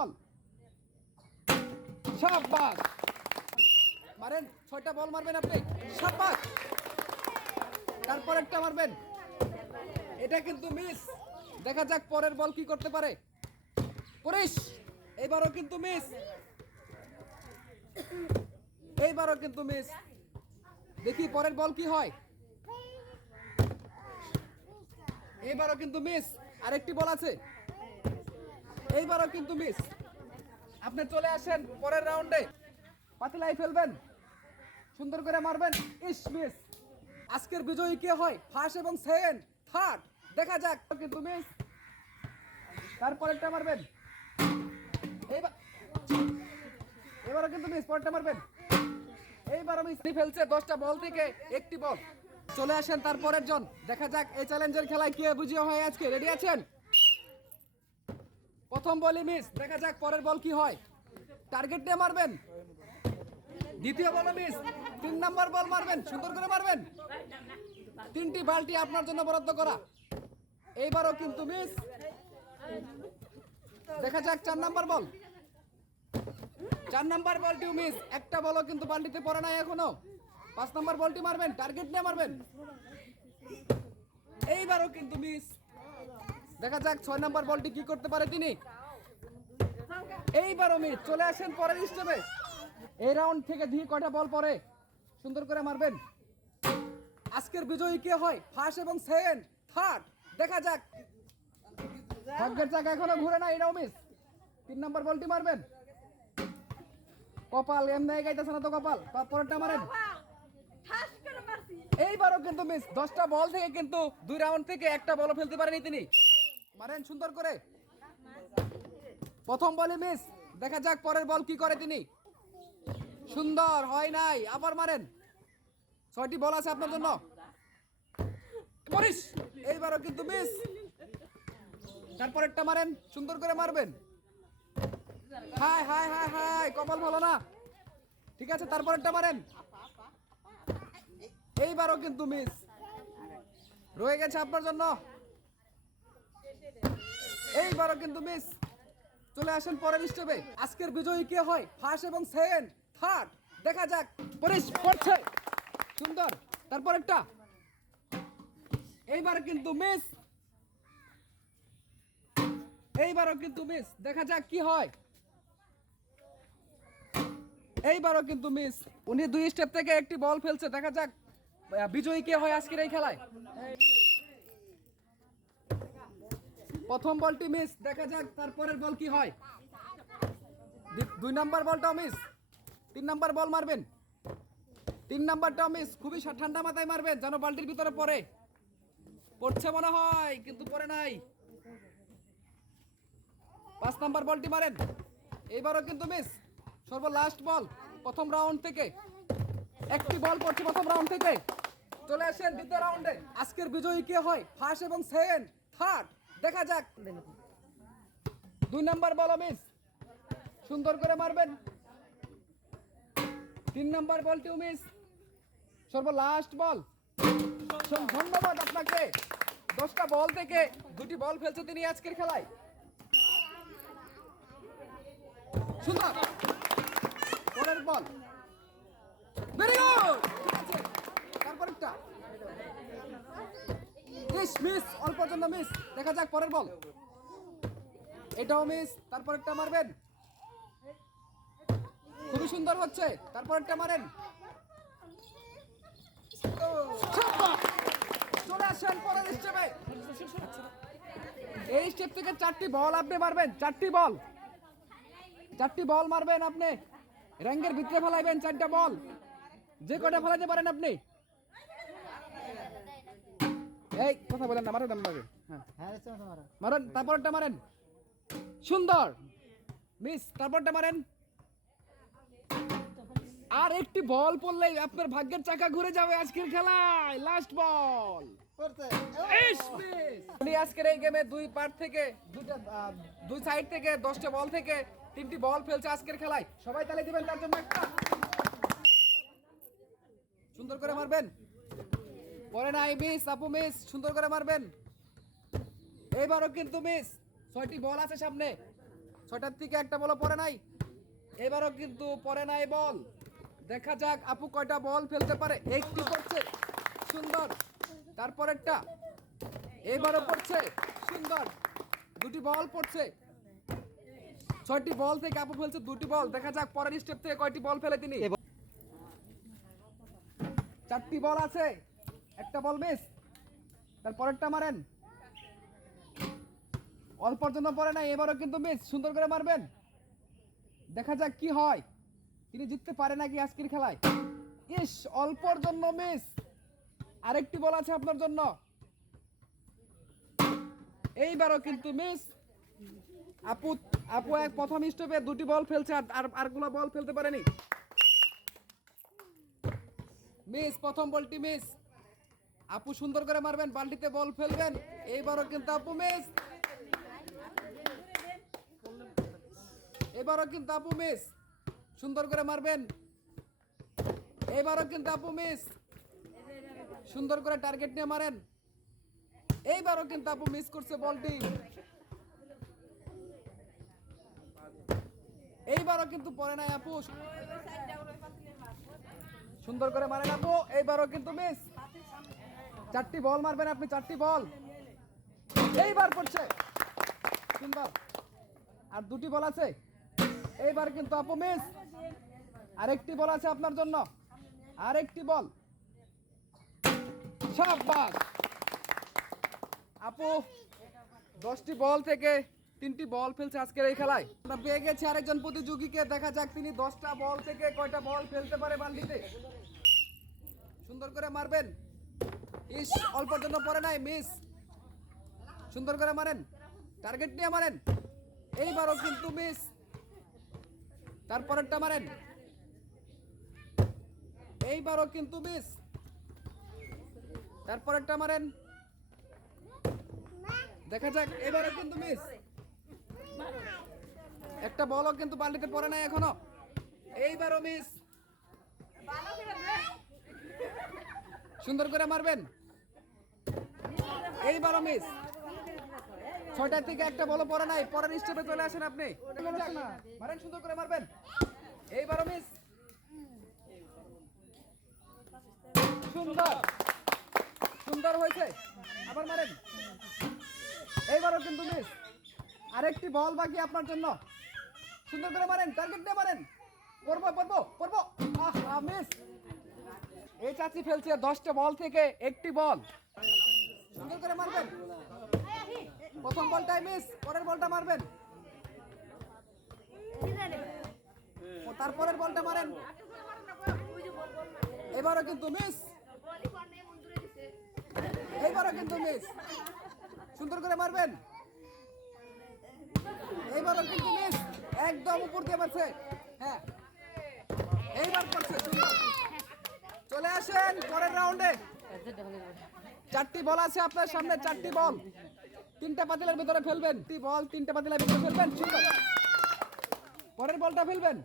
বল, শাবাশ। মারেন, 6টা বল মারবেন আপনি, শাবাশ। তারপর একটা মারবেন, এটা কিন্তু মিস। দেখা যাক পরের বল কি করতে পারে। পরিশ, এইবারও কিন্তু মিস, এইবারও কিন্তু মিস। দেখি পরের বল কি হয়। এইবারও কিন্তু মিস, আরেকটি বল আছে, এইবারও কিন্তু মিস। আপনি চলে আসেন পরের রাউন্ডে, পাতিলাই ফেলবেন, সুন্দর করে মারবেন, ইস মিস। আজকের বিজয়ী কে হয়, ফার্স্ট এবং সেকেন্ড, থার্ড, দেখা যাক। কিন্তু মিস, তারপরেরটা মারবেন, এবারও কিন্তু মিস, পরেরটা মারবেন, এইবারও মিস। ফেলছে 10টা বল থেকে একটি বল। চলে আসেন তারপরের জন, দেখা যাক এই চ্যালেঞ্জের খেলায় কে বিজয়ী হয় আজকে। রেডি আছেন? প্রথম বলই মিস, দেখা যাক পরের বল কি হয়। টার্গেট নিয়ে মারবেন, দ্বিতীয় বল মিস, 3 নাম্বার বল মারবেন, সুন্দর করে মারবেন। 3টি বালতি আপনার জন্য বরাদ্দ করা, এইবারও কিন্তু মিস। দেখা যাক 4 নাম্বার বল, 4 নাম্বার বলটিও মিস, একটা বলও কিন্তু বালতিতে পড়ে নাই এখনো। 5 নাম্বার বলটি মারবেন, টার্গেট নিয়ে মারবেন, এইবারও কিন্তু মিস। দেখা যাক 6 নাম্বার বলটি কি করতে পারে তিনি, এইবারও মিস। চলে আসেন পরের স্টেপে, এই রাউন্ড থেকে দিয়ে কয়টা বল পরে, সুন্দর করে মারবেন। আজকের বিজয়ী কে হয়, ফার্স্ট এবং সেকেন্ড, থার্ড, দেখা যাক। ভাগ্যের চাকা এখনো ঘুরে না, এটাও মিস। 3 নাম্বার বলটি মারবেন, কপাল এমনি গাইতেছে না তো, কপাল। পরেরটা মারেন, এইবারও কিন্তু মিস। 10টা বল থেকে কিন্তু 2 রাউন্ড থেকে একটা বল ফেলতে পারেনি তিনি। মারেন সুন্দর করে, প্রথম বলে মিস, দেখা যাক পরের বল কি করে তিনি। সুন্দর হয় নাই, আবার মারেন, 6টি বল আছে আপনার জন্য। এইবারও কিন্তু মিস, তারপরেরটা মারেন, সুন্দর করে মারবেন। হাই হাই হাই হাই, কপাল ভালো না, ঠিক আছে। তারপরেরটা মারেন, এইবারও কিন্তু মিস, রয়ে গেছে আপনার জন্য, এইবারও কিন্তু মিস। চলে আসেন পরের স্টেপে, আজকের বিজয়ী কে হয়, ফার্স্ট এবং সেকেন্ড, থার্ড, দেখা যাক। পরিশ পড়ছে, সুন্দর, তারপর একটা, এইবার কিন্তু মিস, এইবারও কিন্তু মিস, দেখা যাক কি হয়। এইবারও কিন্তু মিস। উনি 2 স্টেপ থেকে একটি বল ফেলছে, দেখা যাক বিজয়ী কে হয় আজকের এই খেলায়। প্রথম বলটি মিস, দেখা যাক তারপরের বল কি হয়। 2 নাম্বার বলটাও মিস, 3 নাম্বার বল মারবেন, 3 নাম্বারটাও মিস। খুবই ঠান্ডা মাথায় মারবেন, যেন বালতির ভিতরে পড়ে। পড়ছে মনে হয়, কিন্তু পড়ে নাই। 5 নাম্বার বলটি মারেন, এইবারও কিন্তু মিস। সর্বলাস্ট বল প্রথম রাউন্ড থেকে, একটি বল পড়ছে প্রথম রাউন্ড থেকে। চলে আসেন দ্বিতীয় রাউন্ডে, আজকের বিজয়ী কে হয়, ফার্স্ট এবং সেকেন্ড, থার্ড, দেখা যাক। 2 নাম্বার বল মিস, সুন্দর করে মারবেন। 3 নাম্বার বলটিও মিস, সর্বলাস্ট বল। ধন্যবাদ আপনাকে, 10টা বল থেকে 2টি বল ফেলছে তিনি আজকের খেলায়। সুন্দর, পরের বল, ভেরি গুড, ঠিক আছে। তারপরেরটা মিস, অল্প জন্য মিস, দেখা যাক পরের বল, এটাও মিস। তারপরেরটা মারবেন, খুবই সুন্দর হচ্ছে, তারপরেরটা মারেন। চলে আসেন পরের স্টেপে, এই স্টেপ থেকে 4টি বল আপনি মারবেন, 4টি বল, 4টি বল মারবেন আপনি, র্যাঙ্কের ভিতরে ফেলাইবেন 4টা বল, যে কটা ফেলাইতে পারেন আপনি। এই কথা বলেন না, মারেন আপনাকে, হ্যাঁ মারেন, তারপরটা মারেন, সুন্দর, মিস, তারপরটা মারেন। আর একটি বল পড়লেই আপনার ভাগ্যের চাকা ঘুরে যাবে আজকের খেলায়। লাস্ট বল, উনি আজকের এই গেমে 2 পার্ট থেকে 2 সাইড থেকে 10টা বল থেকে 3টি বল ফেলছে আজকের খেলায়। সবাই তালি দিবেন তার জন্য একটা। সুন্দর করে মারবেন, পরে নাই মিস, আপু মিস, সুন্দর করে মারবেন। এইবারও কিন্তু মিস, 6টি বল আছে সামনে, ছয়টার থেকে একটা বল পড়ে নাই, এবারও কিন্তু পড়ে নাই বল। দেখা যাক আপু কয়টা বল ফেলতে পারে। একটি পড়ছে, সুন্দর। তারপরেরটা এবারও পড়ছে, সুন্দর। দুটি বল পড়ছে, 6টি বল থেকে আপু ফেলছে 2টি বল। দেখা যাক পরের স্টেপ থেকে কয়টি বল ফেলে তিনি। 4টি বল আছে, একটা বল মিস। তারপরেরটা মারেন, অল্পর জন্য পড়ে নাই, এবারও কিন্তু মিস। সুন্দর করে মারবেন, দেখা যাক কি হয়, তিনি জিততে পারে নাকি আজকের খেলায়। ইস, অল্পর জন্য মিস। আরেকটি বল আছে আপনার জন্য, এইবারও কিন্তু মিস। আপু আপু এক প্রথম স্টপে 2টি বল ফেলছে, আর আরগুলো বল ফেলতে পারেনি। মিস, প্রথম বলটি মিস। আপু সুন্দর করে মারবেন, বালতিতে বল ফেলবেন, এইবারও কিন্তু আপু মিস। এবারও কিন্তু আপু মিস। সুন্দর করে মারবেন, এইবারও কিন্তু আপু মিস। সুন্দর করে টার্গেট নিয়ে মারেন, এইবারও কিন্তু আপু মিস করছে বলটি। এইবারও কিন্তু পড়ে নাই আপু, সুন্দর করে মারেন আপু, এইবারও কিন্তু মিস। 4টি বল মারবেন আপনি, 4টি বল, এইবার পড়ছে, সুন্দর। আর 2টি বল আছে, এইবার কিন্তু আপু মিস। আরেকটি বল আছে আপনার জন্য, আরেকটি বল, শাবাশ। আপু 10টি বল থেকে 3টি বল ফেলছে আজকের এই খেলায়। আমরা পেয়ে গেছি আরেকজন প্রতিযোগীকে, দেখা যাক তিনি 10টা বল থেকে কয়টা বল ফেলতে পারে বান্ডিতে। সুন্দর করে মারবেন, ইস, অল্পর জন্য পড়ে নাই, মিস। সুন্দর করে মারেন, টার্গেট নিয়ে মারেন, এইবারও কিন্তু মিস। তারপরেরটা মারেন, এইবারও কিন্তু মিস। তারপরেরটা মারেন, দেখা যাক, এবারও কিন্তু মিস। একটা বলও কিন্তু বালতিতে পড়ে নাই এখনো, এইবারও মিস। সুন্দর করে মারবেন, এইবারও মিস। 6টার থেকে একটা বলও পড়ে নাই, পরের স্টেপে চলে আসেন আপনি। মারেন, সুন্দর করে মারবেন, এইবারও মিস। সুন্দর, সুন্দর হয়েছে, আবার মারেন, এইবারও কিন্তু মিস। আরেকটি বল বাকি আপনার জন্য, সুন্দর করে মারেন, টার্গেট দিয়ে মারেন, পড়বো পড়বো পড়বো, মিস। এই চাচি ফেলছে 10টা বল থেকে 1টি বল। সুন্দর করে মারবেন, প্রথম বলটাই মিস, পরের বলটা মারবেন, তারপরের বলটা মারেন, এবারও কিন্তু মিস। এইবারও কিন্তু মিস। সুন্দর করে মারবেন, এইবারও কিন্তু মিস। একদম উপর দিয়ে মারছে, হ্যাঁ, এইবার করছে। চলে আসেন পরের রাউন্ডে। 4টি বল আছে আপনার সামনে, 4টি বল 3টা পাতিলের ভিতরে ফেলবেন। 3টি বল 3টা পাতিলের ভিতরে ফেলবেন, সুন্দর। পরের বলটা ফেলবেন,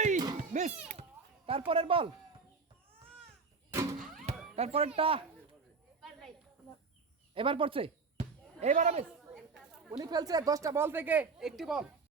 এই মিস। তারপরের বল, তারপরেরটা, এবার পড়ছে, এইবার মিস। উনি ফেলছে 10টা বল থেকে 1টি বল।